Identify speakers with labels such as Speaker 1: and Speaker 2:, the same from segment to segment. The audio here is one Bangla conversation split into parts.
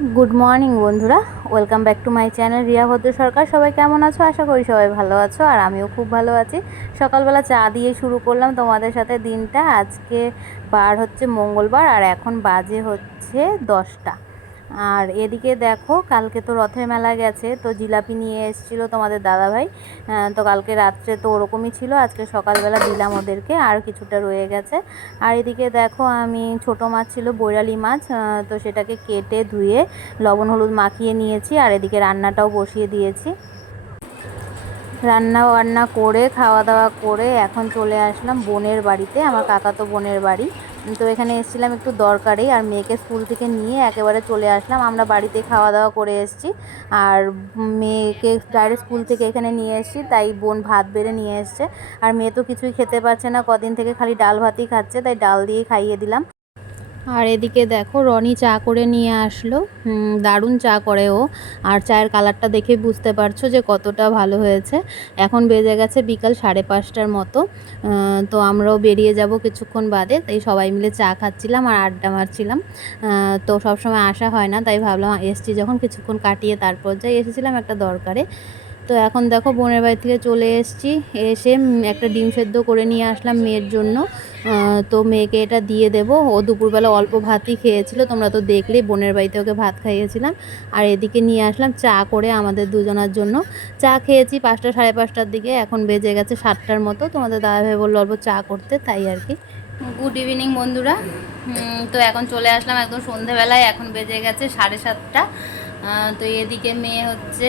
Speaker 1: গুড মর্নিং বন্ধুরা। Welcome back to my channel Riya Bhadra Sarkar. সবাই কেমন আছো? আশা করি সবাই ভালো আছো, আর আমিও খুব ভালো আছি। সকালবেলা চা দিয়ে শুরু করলাম তোমাদের সাথে দিনটা। আজকে বার হচ্ছে মঙ্গলবার, আর এখন বাজে হচ্ছে দশটা। আর এদিকে দেখো, কালকে তো রথের মেলা গেছে, তো জিলাপি নিয়ে এসেছিল তোমাদের দাদাভাই। তো কালকে রাত্রে তো ওরকমই ছিল, আজকে সকালবেলা দিলাম ওদেরকে, আর কিছুটা রয়ে গেছে। আর এদিকে দেখো, আমি ছোট মাছ ছিল, বৈরালি মাছ তো সেটাকে কেটে ধুয়ে লবণ, হলুদ মাখিয়ে নিয়েছি, আর এদিকে রান্নাটাও বসিয়ে দিয়েছি। রান্না বান্না করে, খাওয়া দাওয়া করে এখন চলে আসলাম বোনের বাড়িতে, আমার কাকা তো বোনের বাড়ি। তো এখানে এসেছিলাম একটু দরকারে আর মেয়েকে স্কুল থেকে নিয়ে একেবারে চলে আসলাম। আমরা বাড়িতে খাওয়া দাওয়া করে এসেছি আর মেয়েকে ডাইরেক্ট স্কুল থেকে এখানে নিয়ে এসেছি, তাই বোন ভাত বেড়ে নিয়ে এসছে। আর মেয়ে তো কিছুই খেতে পারছে না, কদিন থেকে খালি ডাল ভাতই খাচ্ছে, তাই ডাল দিয়ে খাইয়ে দিলাম। আর এদিকে দেখো রনি চা করে নিয়ে আসলো। দারুণ চা করে ও। আর চায়ের কালারটা দেখে বুঝতে পারছ যে কতটা ভালো হয়েছে। এখন বেজে গেছে বিকাল সাড়ে পাঁচটার মতো। তো আমরাও বেরিয়ে যাব কিছুক্ষণ বাদে। তাই সবাই মিলে চা খাচ্ছিলাম আর আড্ডা মারছিলাম। তো সবসময় আসা হয় না। তাই ভাবলাম এসছি যখন কিছুক্ষণ কাটিয়ে তারপর যাই। এসেছিলাম একটা দরকারে। তো এখন দেখো বোনের বাড়ি থেকে চলে এসেছি। এসে একটা ডিম সেদ্ধ করে নিয়ে আসলাম মেয়ের জন্য। তো মেয়েকে এটা দিয়ে দেবো। ও দুপুরবেলা অল্প ভাতই খেয়েছিল। তোমরা তো দেখলেই বোনের বাড়িতে ওকে ভাত খাইয়েছিলাম। আর এদিকে নিয়ে আসলাম চা করে আমাদের দুজনার জন্য। চা খেয়েছি পাঁচটা সাড়ে পাঁচটার দিকে। এখন বেজে গেছে সাতটার মতো। তোমাদের দাদাভাই বলল অল্প চা করতে, তাই আর কি। গুড ইভিনিং বন্ধুরা। তো এখন চলে আসলাম একদম সন্ধেবেলায়। এখন বেজে গেছে সাড়ে সাতটা। তো এদিকে মেয়ে হচ্ছে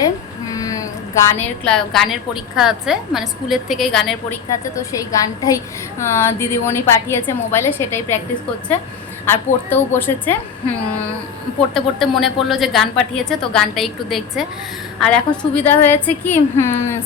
Speaker 1: গানের গানের পরীক্ষা আছে মানে স্কুলের থেকেই গানের পরীক্ষা আছে, তো সেই গানটাই দিদিমণি পাঠিয়েছে মোবাইলে, সেটাই প্র্যাকটিস করছে। আর পড়তেও বসেছে। পড়তে পড়তে মনে পড়ল যে গান পাঠিয়েছে, তো গানটাই একটু দেখছে। আর এখন সুবিধা হয়েছে কি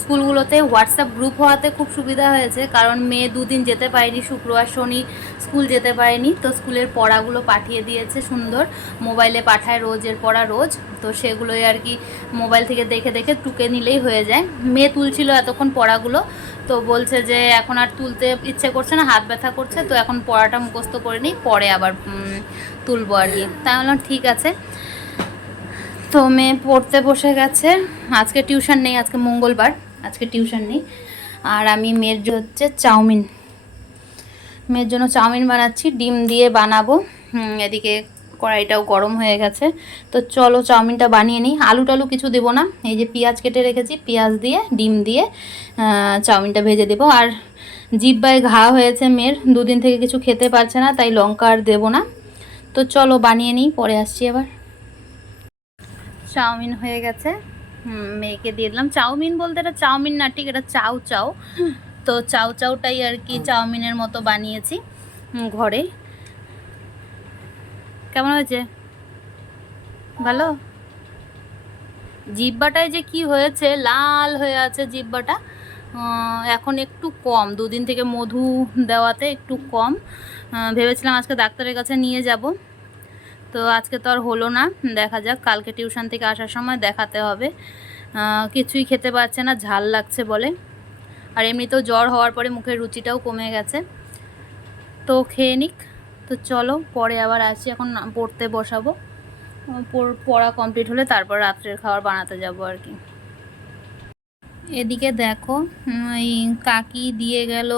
Speaker 1: স্কুলগুলোতে হোয়াটসঅ্যাপ গ্রুপ হওয়াতে খুব সুবিধা হয়েছে, কারণ মেয়ে দুদিন যেতে পারেনি শুক্রবার শনি স্কুল যেতে পারেনি, তো স্কুলের পড়াগুলো পাঠিয়ে দিয়েছে সুন্দর। মোবাইলে পাঠায় রোজের পড়া রোজ, তো সেগুলোই আর কি মোবাইল থেকে দেখে দেখে টুকে নিলেই হয়ে যায়। মেয়ে তুলছিল এতক্ষণ পড়াগুলো তো বলছে যে এখন আর তুলতে ইচ্ছে করছে না, হাত ব্যথা করছে, তো এখন পড়াটা মুখস্থ করে নিই, পরে আবার তুলবো আর কি। তাই বললাম, ঠিক আছে। তো মেয়ে পড়তে বসে গেছে। আজকে টিউশন নেই, আজকে মঙ্গলবার, আজকে টিউশন নেই। আর আমি মেয়ের হচ্ছে চাউমিন। মেয়ের জন্য চাউমিন বানাচ্ছি, ডিম দিয়ে বানাবো। এদিকে কড়াইটাও গরম হয়ে গেছে। তো চলো চাউমিনটা বানিয়ে নিই। আলু টালু কিছু দেবো না। এই যে পেঁয়াজ কেটে রেখেছি, পেঁয়াজ দিয়ে, ডিম দিয়ে চাউমিনটা ভেজে দেবো। আর জিব্বায় ঘা হয়েছে মেয়ের, দুদিন থেকে কিছু খেতে পারছে না, তাই লঙ্কা আর দেবো না। তো চলো বানিয়ে নিই, পরে আসছি আবার। চাউমিন হয়ে গেছে। মেয়েকে দিয়ে দিলাম। চাউমিন বলতে এটা চাউমিন না, ঠিক এটা চাউ চাউ তো চাউ চাউটাই আর কি চাউমিনের মতো বানিয়েছি ঘরে। কেমন হয়েছে? ভালো? জিব্বাটায় যে কি হয়েছে, লাল হয়ে আছে জিব্বাটা এখন একটু কম। দুদিন থেকে মধু দেওয়াতে একটু কম। ভেবেছিলাম আজকে ডাক্তারের কাছে নিয়ে যাব। তো আজকে তো আর হলো না। দেখা যাক, কালকে টিউশন থেকে আসার সময় দেখাতে হবে। কিছুই খেতে পারছে না, ঝাল লাগছে বলে। আর এমনিতেও জ্বর হওয়ার পরে মুখের রুচিটাও কমে গেছে। তো খেয়ে নিক। তো চলো, পরে আবার আসি এখন পড়তে বসাবো। পড়া কমপ্লিট হলে তারপর রাত্রের খাবার বানাতে যাব আর কি। এদিকে দেখো এই কাকি দিয়ে গেল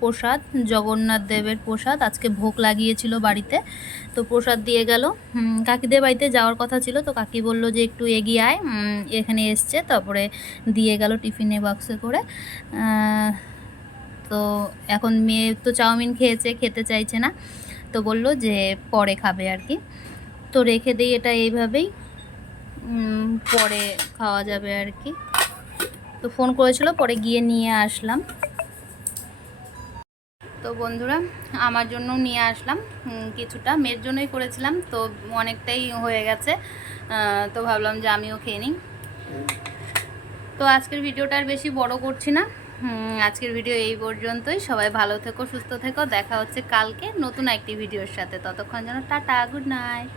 Speaker 1: প্রসাদ, জগন্নাথ দেবের প্রসাদ। আজকে ভোগ লাগিয়েছিল বাড়িতে। তো প্রসাদ দিয়ে গেল। কাকিদের বাড়িতে যাওয়ার কথা ছিল, তো কাকি বলল যে একটু এগিয়ে আয়। এখানে এসছে, তারপরে দিয়ে গেল টিফিনে বাক্সে করে। তো এখন মেয়ে তো চাউমিন খেয়েছে, খেতে চাইছে না। তো বলল যে পরে খাবে আর কি। তো রেখে দিই এটা এইভাবেই। পরে খাওয়া যাবে আর কি। তো ফোন করেছিল, পরে গিয়ে নিয়ে আসলাম। তো বন্ধুরা, আমার জন্য নিয়ে আসলাম কিছুটা। মেয়ের জন্যই করেছিলাম, তো অনেকটাই হয়ে গেছে। তো ভাবলাম যে আমিও খেয়ে নিই। তো আজকের ভিডিওটা আর বেশি বড় করছি না। আজকের ভিডিও এই পর্যন্তই। সবাই ভালো থেকো, সুস্থ থেকো। দেখা হচ্ছে কালকে নতুন একটি ভিডিওর সাথে। ততক্ষণ যেন টাটা, গুড নাইট।